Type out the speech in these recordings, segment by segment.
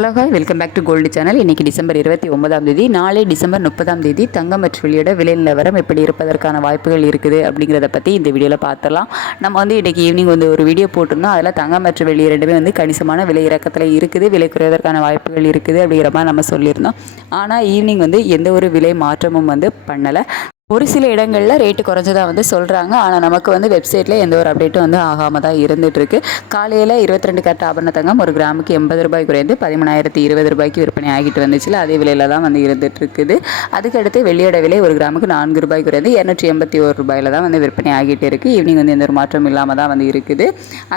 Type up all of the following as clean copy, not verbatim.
Hello hi, welcome back to gold channel. இன்றைக்கி December 29ஆம் தேதி, நாளை டிசம்பர் 30ஆம் தேதி தங்கம் மற்றும் வெள்ளியோட விலை நிலவரம் எப்படி இருப்பதற்கான வாய்ப்புகள் இருக்குது அப்படிங்கிறத பற்றி இந்த வீடியோவில் பார்த்துடலாம். நம்ம இன்றைக்கி ஈவினிங் ஒரு வீடியோ போட்டிருந்தோம். அதில் தங்கம் மற்றும் வெள்ளி ரெண்டுமே கணிசமான விலை இறக்கத்தில் இருக்குது, விலை குறைவதற்கான வாய்ப்புகள் இருக்குது அப்படிங்கிற மாதிரி நம்ம சொல்லியிருந்தோம். ஆனால் ஈவினிங் எந்த ஒரு விலை மாற்றமும் பண்ணலை. ஒரு சில இடங்களில் ரேட்டு குறைஞ்சதாக சொல்கிறாங்க. ஆனால் நமக்கு வெப்சைட்டில் எந்த ஒரு அப்டேட்டும் ஆகாமல் தான் இருந்துகிட்ருக்கு. காலையில் 22 கேரட் ஆபரண தங்கம் ஒரு கிராமுக்கு 80 ரூபாய் குறைந்து 13,020 ரூபாய்க்கு விற்பனை ஆகிட்டு வந்துச்சுல, அதே விலையில் தான் இருந்துகிட்ருக்குது. அதுக்கடுத்து வெள்ளியோட விலை ஒரு கிராமுக்கு 4 ரூபாய் குறைந்து 281 ரூபாயில் தான் விற்பனை ஆகிட்டு இருக்குது. ஈவினிங் எந்த ஒரு மாற்றம் இல்லாமல் தான் இருக்குது.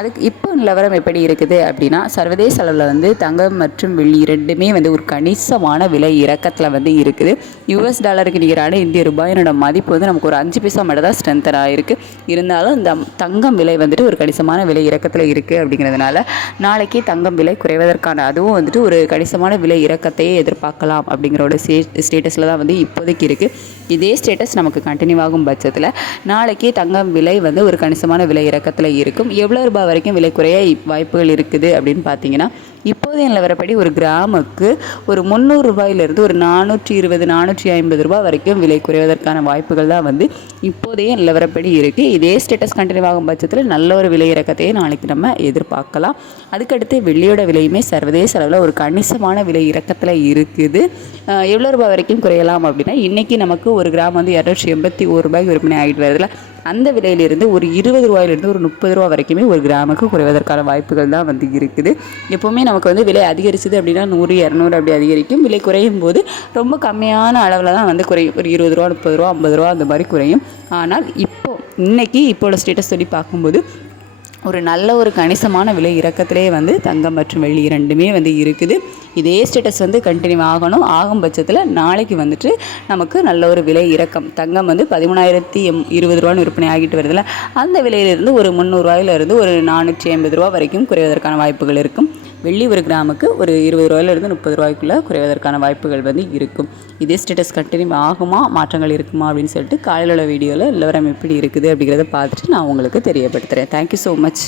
அதுக்கு இப்போ நிலவரம் எப்படி இருக்குது அப்படின்னா, சர்வதேச அளவில் தங்கம் மற்றும் வெள்ளி ரெண்டுமே ஒரு கணிசமான விலை இறக்கத்தில் இருக்குது. US டாலருக்கு நிகரான இந்திய ரூபாயினோட மதிப்பு நமக்கு ஒரு 5 பைசா மட்டும் தான் ஸ்ட்ரென்தன் ஆகிருக்கு. இருந்தாலும் இந்த தங்கம் விலை ஒரு கணிசமான விலை இறக்கத்தில் இருக்குது. அப்படிங்கிறதுனால நாளைக்கு தங்கம் விலை குறைவதற்கான அதுவும் ஒரு கணிசமான விலை இறக்கத்தையே எதிர்பார்க்கலாம் அப்படிங்கிற ஒரு ஸ்டேட்டஸில் தான் இப்போதைக்கு இருக்குது. இதே ஸ்டேட்டஸ் நமக்கு கண்டினியூ ஆகும் பட்சத்தில் நாளைக்கு தங்கம் விலை ஒரு கணிசமான விலை இறக்கத்தில் இருக்கும். எவ்வளோ ரூபாய் வரைக்கும் விலை குறைய வாய்ப்புகள் இருக்குது அப்படின்னு பார்த்தீங்கன்னா, இப்போதைய நிலவரப்படி ஒரு கிராமுக்கு ஒரு 300 ரூபாயிலிருந்து ஒரு 420 450 ரூபாய் வரைக்கும் விலை குறைவதற்கான வாய்ப்புகள் தான் இப்போதைய நிலவரப்படி இருக்குது. இதே ஸ்டேட்டஸ் கண்டினியூ ஆகும் பட்சத்தில் நல்ல ஒரு விலை இறக்கத்தையே நாளைக்கு நம்ம எதிர்பார்க்கலாம். அதுக்கடுத்து வெள்ளியோட விலையுமே சர்வதேச அளவில் ஒரு கணிசமான விலை இறக்கத்தில் இருக்குது. எவ்வளோ ரூபாய் வரைக்கும் குறையலாம் அப்படின்னா, இன்றைக்கி நமக்கு ஒரு கிராம் 281 ரூபாய்க்கு விற்பனை ஆகிட்டு வருதுல, அந்த விலையிலிருந்து ஒரு 20 ரூபாயிலிருந்து ஒரு 30 ரூபா வரைக்குமே ஒரு கிராமுக்கு குறைவதற்கான வாய்ப்புகள் தான் இருக்குது. எப்போவுமே நமக்கு விலை அதிகரிச்சுது அப்படின்னா 100 200 அப்படி அதிகரிக்கும். விலை குறையும் போது ரொம்ப கம்மியான அளவில் தான் குறையும். ஒரு 20 ரூபா 30 ரூபா 50 ரூபா அந்த மாதிரி குறையும். ஆனால் இப்போது ஸ்டேட்டஸ் சொல்லி பார்க்கும்போது ஒரு நல்ல ஒரு கணிசமான விலை இறக்கத்திலே தங்கம் மற்றும் வெள்ளி ரெண்டுமே இருக்குது. இதே ஸ்டேட்டஸ் கண்டினியூ ஆகும் பட்சத்தில் நாளைக்கு நமக்கு நல்ல ஒரு விலை இறக்கம். தங்கம் 13,020 ரூபான்னு விற்பனை ஆகிட்டு வருதுல, அந்த விலையிலிருந்து ஒரு 300 ரூபாயிலிருந்து ஒரு 480 ரூபா வரைக்கும் குறைவதற்கான வாய்ப்புகள் இருக்கும். வெள்ளி ஒரு கிராமுக்கு ஒரு 20 ரூபாயிலிருந்து 30 ரூபாய்க்குள்ளே குறைவதற்கான வாய்ப்புகள் இருக்கும். இதே ஸ்டேட்டஸ் கண்டினியூ ஆகுமா, மாற்றங்கள் இருக்குமா அப்படின்னு சொல்லிட்டு காலையில் உள்ள வீடியோவில் நிலவரம் எப்படி இருக்குது அப்படிங்கிறத பார்த்துட்டு நான் உங்களுக்கு தெரியப்படுத்துகிறேன். Thank you so much.